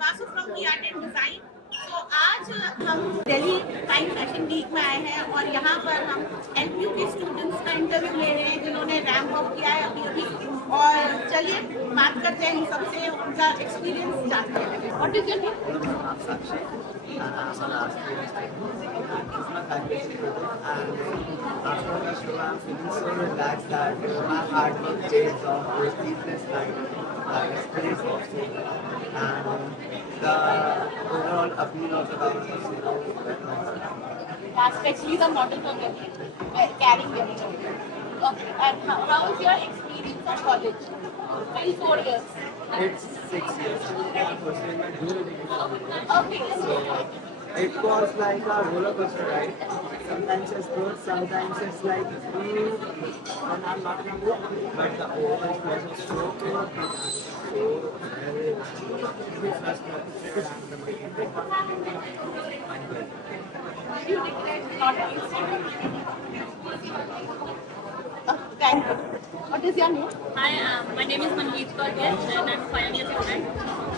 Vasu from the art and design. तो आज हम दिल्ली टाइम फैशन वीक में आए हैं और यहाँ पर हम एलपीयू के स्टूडेंट्स का इंटरव्यू ले रहे हैं जिन्होंने रैंप अप किया है अभी। और चलिए बात करते हैं इन सबसे, उनका एक्सपीरियंस जानते हैं। What is your name? After the show, I'm feeling so relaxed that my hard work pays off with sleepless night, experience also, and the overall appeal of the government. Especially the model for carrying them. Okay. And how is your experience at college? Still 4 years. It's 6 years. Okay. So it was like a roller coaster ride. Sometimes it's good, sometimes it's like, and I'm not in a mood, but the overall experience was so good. So very Do you regret not thank you. What is your name? Hi, my name is Manjeet Kaur and I'm a final year student.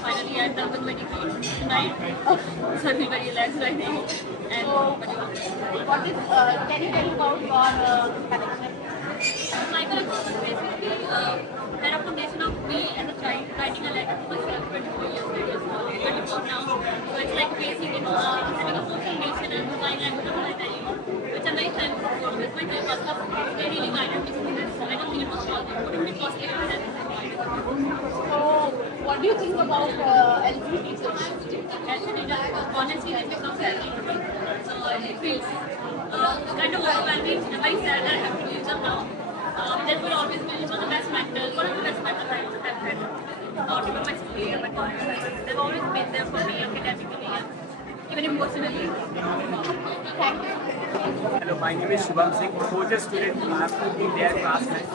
Finally, I've done with medical tonight. So I feel very relaxed right now. And What is? Can you tell me about your connection? my collection is basically a foundation of me as a child writing a letter to myself 24 years, 24 now. So it's like basically, having a full foundation and design language of writing, which I'm very thankful for with my dear Pastor. They really guided me through this. I don't think it was possible. It would be possible if it So, what do you think about LGBT honestly, it becomes healthy. So it feels kind of overwhelming and very sad that I have to leave them now. There will always be one of the best mentors, one of the best mentors I've had. Not even my superior, but they've always been there for me academically and even emotionally. Thank you. Hello, my name is Shubham Singh, coach student. I have to be their classmate.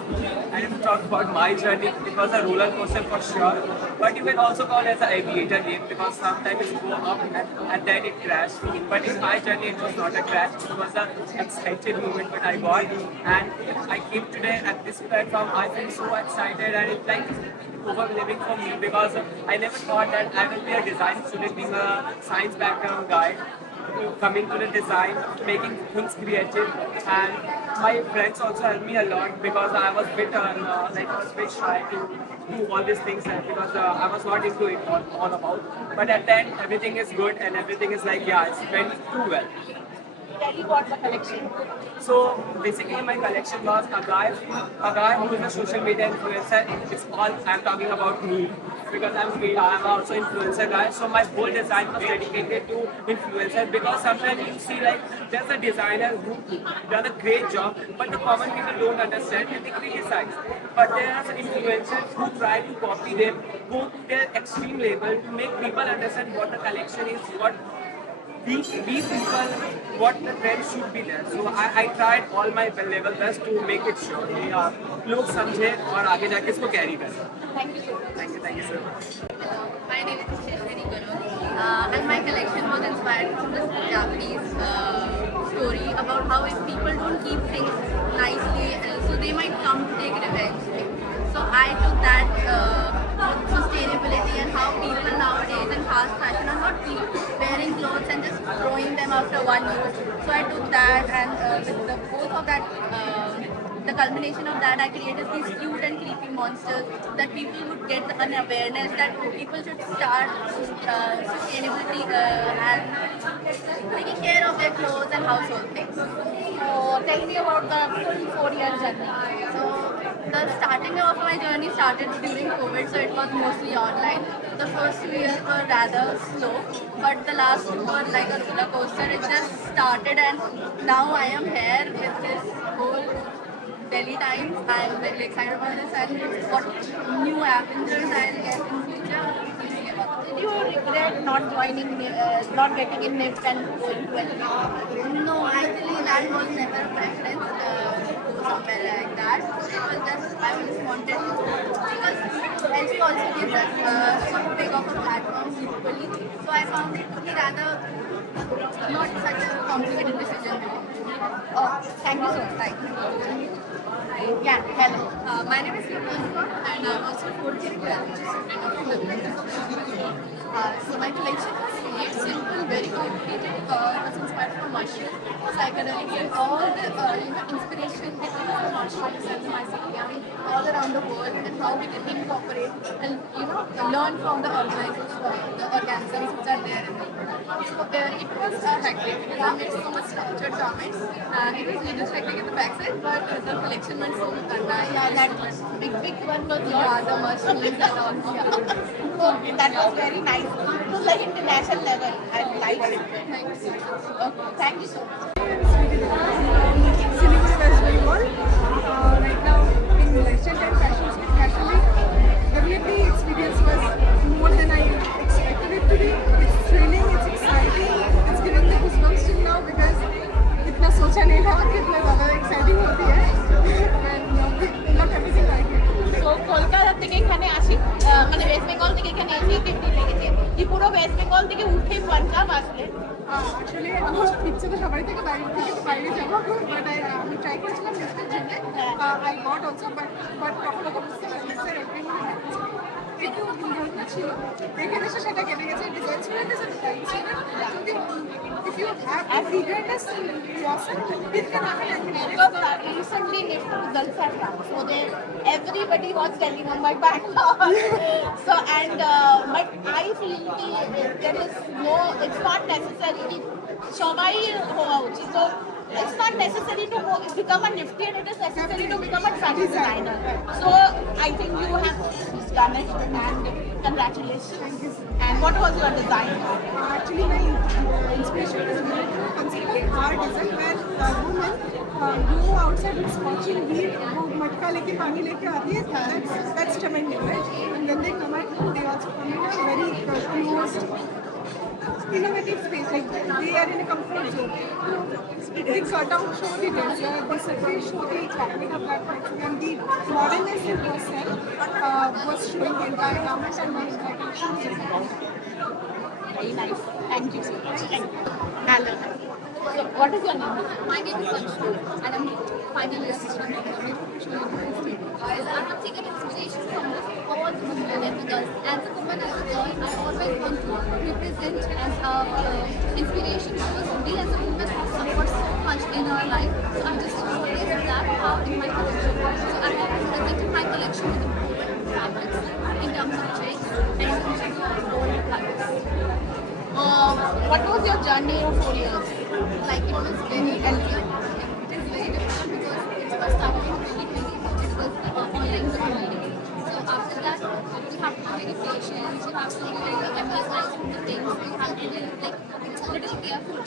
And if you talk about my journey, it was a roller coaster for sure. But you can also call it as an aviator game because sometimes it go up and then it crashed. But in my journey, it was not a crash. It was an excited moment that I got. And I came today at this platform. I feel so excited and it's like overwhelming for me because I never thought that I will be a design student being a science background guy. Coming to the design, making things creative, and my friends also helped me a lot because I was bit like I was bit shy to do all these things because I was not into it all about. But at the end, everything is good and everything is like it's went too well. Tell you about the collection. So basically, my collection was a guy who is a social media influencer. It's all I'm talking about me because I'm also influencer guy. So my whole design was dedicated to influencer because sometimes you see like there's a designer who done a great job, but the common people don't understand and they criticize. But there are some influencers who try to copy them, go to their extreme level to make people understand what the collection is, what we people what the trend should be there. So I tried all my level best to make it sure कि लोग समझे और आगे जाके इसको carry करें. Thank you so much. Thank you so much. My name is Shishri Guru, and my collection was inspired from this Japanese story about how if people don't keep things nicely, so they might come to take revenge. So I took that sustainability and how people nowadays in fast fashion are not wearing clothes and just throwing them after one use. So I took that and with the both of that. The culmination of that, I created these cute and creepy monsters that people would get an awareness that people should start sustainability and taking care of their clothes and household things. So, tell me about the full 4 year journey. So the starting of my journey started during COVID, so it was mostly online. The first 2 years were rather slow, but the last two were like a roller coaster. It just started and now I am here with this whole Delhi Times. I am very excited about this and what new adventures I'll get in future. Did you regret not joining, not getting in NIFT and going to LPU? No, actually that was never a preference to go somewhere like that. It was just, I just wanted to, because LP also gives us so big of a platform equally. So I found it to be rather not such a complicated decision. Oh, thank you so much. Thank you. Yeah, hello. My name is Kapil and I'm also 4th year graduate. So my collection was very simple, very complicated. It was inspired from martial psychedelics and all the inspiration that came from martial arts and mycelium all around the world, and how we can incorporate and learn from the organisms which are there in the product. So it was hectic. We made so much structured garments. It was little hectic at the backside, but the collection went so nice. Yeah, that big one was Yeah, the machines and all. Yeah. Okay, that was very nice. It was like international level. I liked it. Thank you so much. Okay, thank you so much. Siliguri, West Bengal. Right now in Legend and Fashion Week. Definitely experience was more than I expected it to be. It's thrilling, it's exciting, it's giving me goosebumps till now because इतना सोचा नहीं था कि इतना ज़्यादा exciting होती है. And we love everything like it. তো কলকাতা থেকে এখানে আসি মানে ওয়েস্ট বেঙ্গল থেকে এখানে এসে কেমনি লেগেছে কি পুরো ওয়েস্ট বেঙ্গল থেকে উঠে পাঞ্জাব আসলে Actually, আমার ইচ্ছে তো সবাই থেকে বাইরে যাবো বাট আমি ট্রাই করেছিলাম লিস্টের জন্য আই গট অলসো বাট কখনো বুঝতে পারি লিস্টের একটু দুর্ঘটনা ছিল এখানে এসে সেটা কেটে গেছে ডিজাইন ছিল ডিজাইন ছিল যদি if you have eagerness in yourself it can happen anywhere. Because recently NIFT results are come, so there everybody was telling on my Bangalore. So and but I feel there is no, it's not necessary कि সবাই হওয়া উচিত. So it's not necessary to become a Nifty, and it is necessary to become a fashion designer. So I think you have done it, and congratulations. And what was your design? Actually, my inspiration was related to conceptual art design where women go outside with scorching heat, वो मटका लेके पानी लेके आती है. That's tremendous, right? And when they come at home, they also come in a very almost innovative space, like they are in a comfort zone. They cut out show the dancer, they simply show the technique of that person, and the modernness in herself was showing the entire garment and my Very nice. Thank you so much. Thank you. Hello. So what is your name? My name is Anshu, and I'm final year student at Professional University. Guys, I have taken inspiration from all the women because as a woman, as a girl, I always want to represent as a inspiration because we as a woman have suffered so much in our life. So I'm just showcasing that how in my collection. So I have presented my collection with woven fabrics in terms of checks and in terms of gold colors. What was your journey in 4 years? Like it was very healthy. It is very different because it was started in 2020, which was online community. So after that, you have to be very patient, you have to be very emphasized on the things, you have to be like it's a little careful.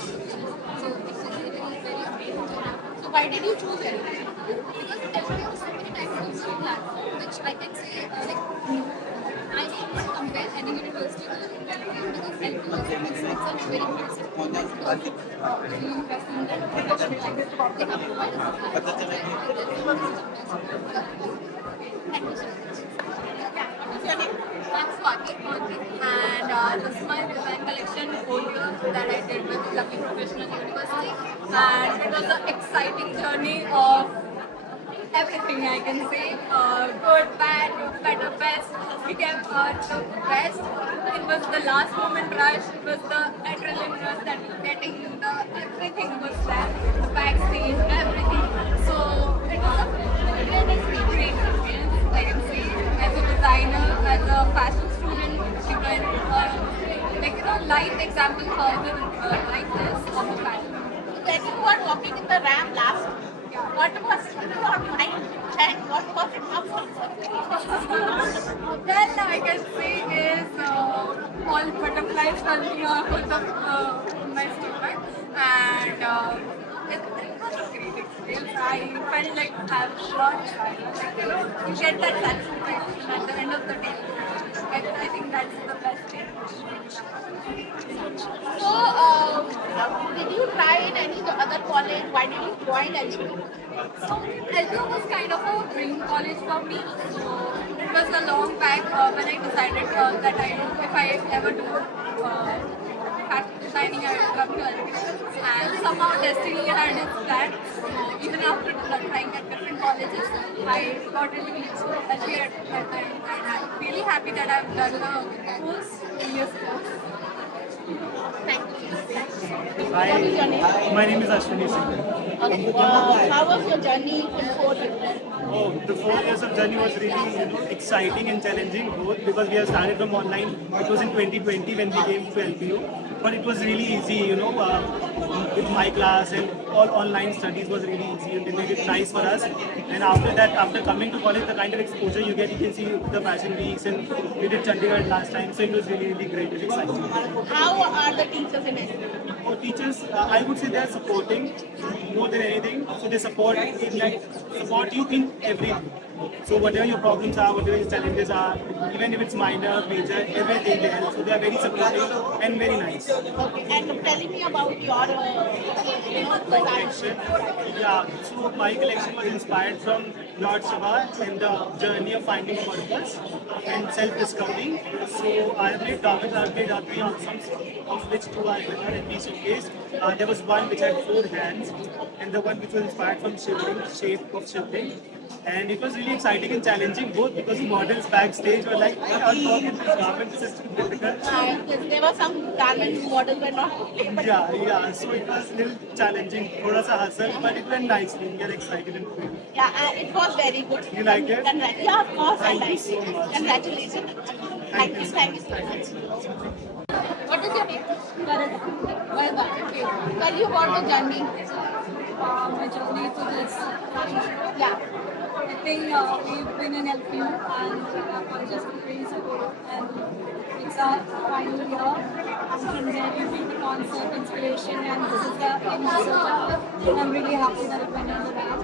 So it's really very amazing. So why did you choose it? Because there are so many types of platform which I can say like I don't want to compare any university to because LPU is itself very impressive. Because you invest in that profession like this, they have provided us Thank you so much. What's your name? I'm Swati and this is my design collection folio that I did with Lucky Professional University, and it was an exciting journey of everything I can say, good, bad, better, best. We kept the best. It was the last moment rush, it was the adrenaline rush that we were getting, everything was there, the backstage, everything. So it was a really great experience, I can say, as a designer, as a fashion student, even live example how the life is of the fashion. When you were walking in the ramp last, what was your mind? And what was it up for? Well, I can say is all butterflies running out of my stomach, and it was a great experience. I felt like I've shot, you get that satisfaction at the end of the day. I think that's the best thing. So, did you try in any other college? Why did you join LPU? So, LPU was kind of a dream college for me. So, it was a long back when I decided that if I ever do fashion designing, I would come to LPU. And somehow destiny had its plan. So, even after trying at different colleges, I got into LPU at the end. And I'm really happy that I've done the course in years course. What is your name? My name is Ashwini Singh. How was your journey in 4 years? Oh, the 4 years of journey was really, exciting and challenging both because we have started from online. It was in 2020 when we came to LPU, but it was really easy, with my class and all online studies was really easy and they made it nice for us. And after that, after coming to college, the kind of exposure you get, you can see the fashion weeks and we did Chandigarh last time, so it was really, really great and exciting. How are the teachers in it? For teachers, I would say they are supporting more than anything. So they support you in everything. So whatever your problems are, whatever your challenges are, even if it's minor, major, everything they help. So they are very supportive and very nice. Okay, and telling me about your Collection. Yeah, so my collection was inspired from Lord Shiva and the journey of finding purpose and self-discovery. So I made garments, I made ugly on some of which two are better and we showcased. There was one which had 4 hands and the one which was inspired from shivling, shape of shivling. And it was really exciting and challenging both because the models backstage were like, I can't work in this garment, this is too difficult. there were some garment models were not okay, but Yeah, so it was a little challenging, thoda sa hustle, but it went nicely. We are excited and free. yeah, it was very good. You like it? Yeah, of course, I Thank you like so it. much. Congratulations. Thank you so much. What is your name? Well, tell you about the journey. My journey to this Yeah. I think we've been in LPU and I'm just really supportive and it's our final year and from there we've been to concert inspiration and this is the end result of it. And I'm really happy that it went on the ramp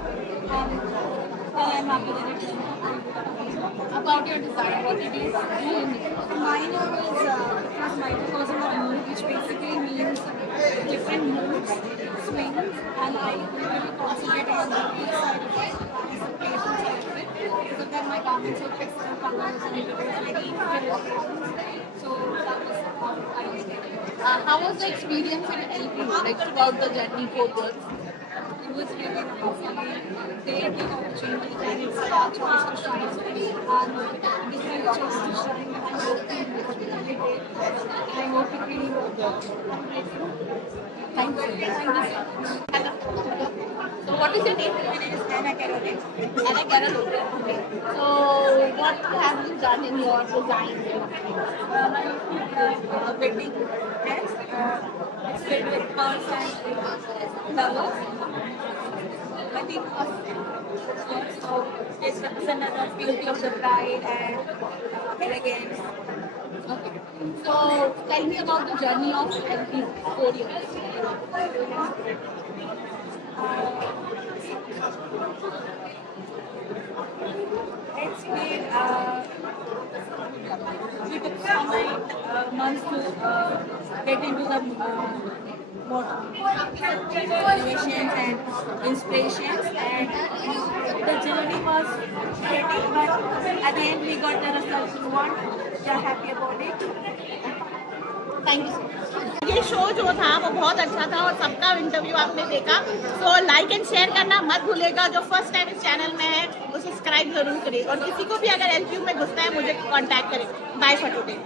and I'm happy that it went About your design, what it is. Mine was microcosm of mood, which basically means different moods, swings, and I really concentrate on the each side of it, participation side of it, so that my garments would pick some colors and it was very filled. So that was how I did it. How was the experience in LP, like throughout the journey 4 years? It was really nice. I mean, they had the opportunity and it's our choice to shine. And it's my choice to shine. And I hope it was really great. I hope it really worked out. I'm grateful. Thank you. Thank you so much. Hello. So what is your name? My name is Anna Caroline. Anna Caroline. Okay. So what have you done in your design? My wedding dress. It's filled with pearls and flowers. I think so it's represented the beauty of the bride and elegance. Okay. So tell me about the journey of LP 4 years. It's been we took some months to get into the motivations and inspirations and the journey was pretty but at the end we got the result we want. We are happy about it. Thank you. ये show जो था वो बहुत अच्छा था और सबका interview आपने देखा, तो लाइक एंड शेयर करना मत भूलेगा। जो फर्स्ट टाइम इस चैनल में है वो सब्सक्राइब जरूर करें और किसी को भी अगर LPU में घुसना है मुझे कांटेक्ट करें। Bye for today.